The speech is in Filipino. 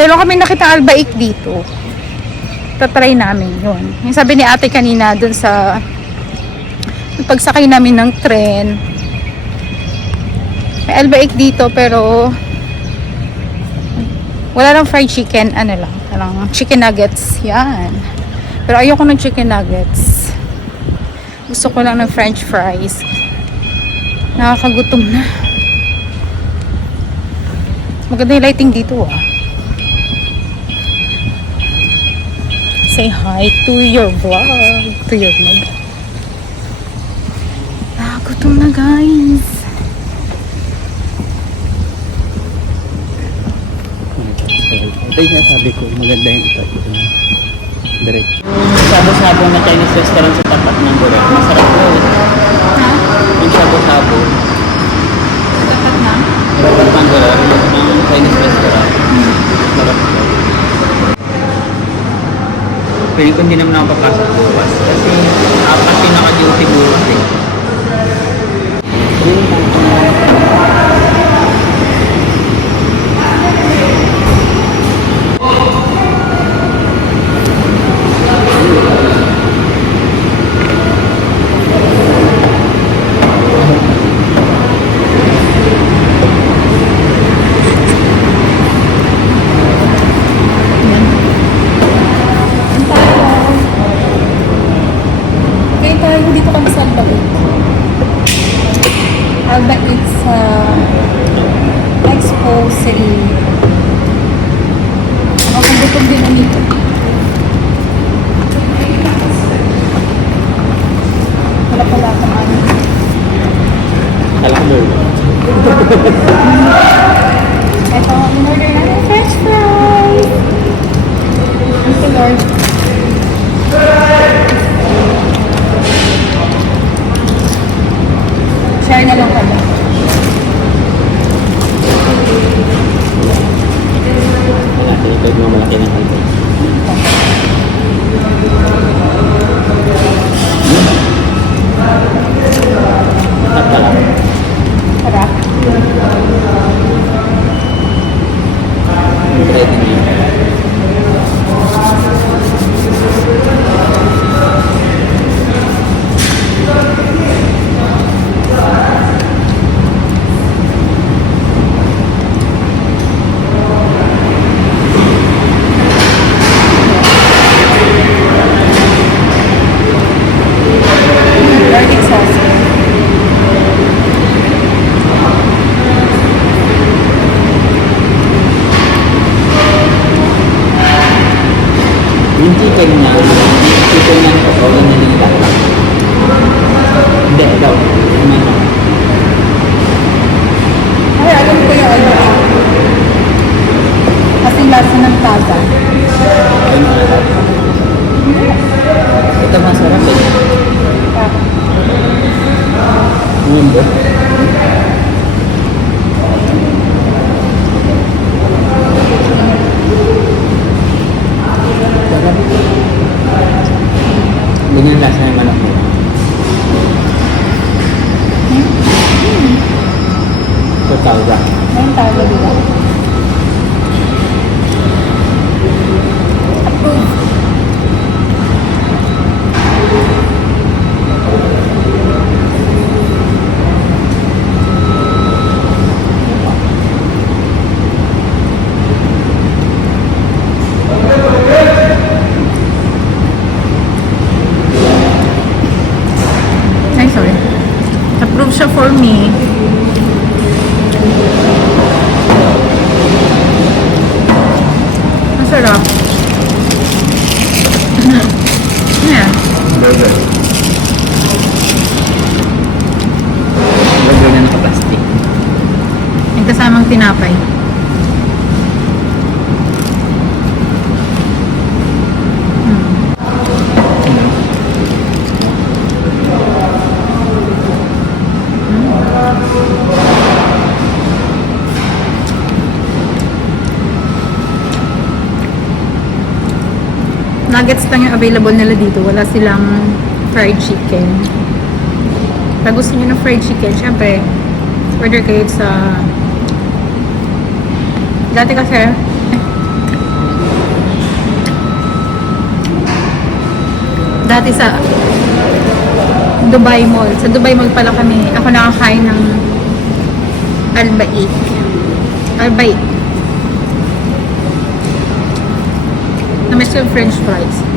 Pero kami nakita Albaik dito. Tatry namin yun. Yung sabi ni ate kanina dun sa pagsakay namin ng tren. May Albaik dito pero wala lang fried chicken. Ano lang chicken nuggets. Yan. Pero ayoko ng chicken nuggets. Gusto ko lang ng french fries. Nakakagutom na. Maganda yung lighting dito ah. Say hi to your vlog. To your vlog. Nakakagutom na guys. Ito yung sabi ko, maganda yung ito. Diretso. Sabo-sabo na Chinese restaurant sa tapat ng Burek. Masarap po. Ha? Yung sabo-sabo. Dapat na? Tapat ng Burek. Yung Chinese restaurant. Masarap po. Pwede ko hindi naman ako papasok bukas. Kasi apat pinaka-duty bukas eh. Okay tayo, dito kami sa Albaik. Albaik sa Expo City. Nakakagutom din ang dito. Wala pala akong ano. Alam mo. Ito, in-order namin french fries. Thank you, Lord. Share na lang kami. Wala, tinitod mo malaki ng halbay. Matap ka lang. Sarap. Yung bread niya. Garlic sauce. Yung chicken niya, chicken niya ito, o ganyan yung lahat. Hindi, ikaw. Ano? Ay, alam ko yung ano. Kasing lasa ng taza. Ayun ang lahat. Ito masarap eh. Ano ba? Sarap. Ganyan yung lasa ng manok mo. Ito tawga. Ngayon tayo, di ba? Approve. Ay, sorry. Approve siya for me. Masarap. Ayan. Burger. Burger na naka-plastic. May kasamang tinapay. Nuggets lang yung available nila dito. Wala silang fried chicken. Pag gusto nyo ng fried chicken, syempre, order kayo sa... Dati kasi, dati sa Dubai Mall. Sa Dubai Mall pala kami, ako nakakain ng Albaik. Albaik. Na may french fries.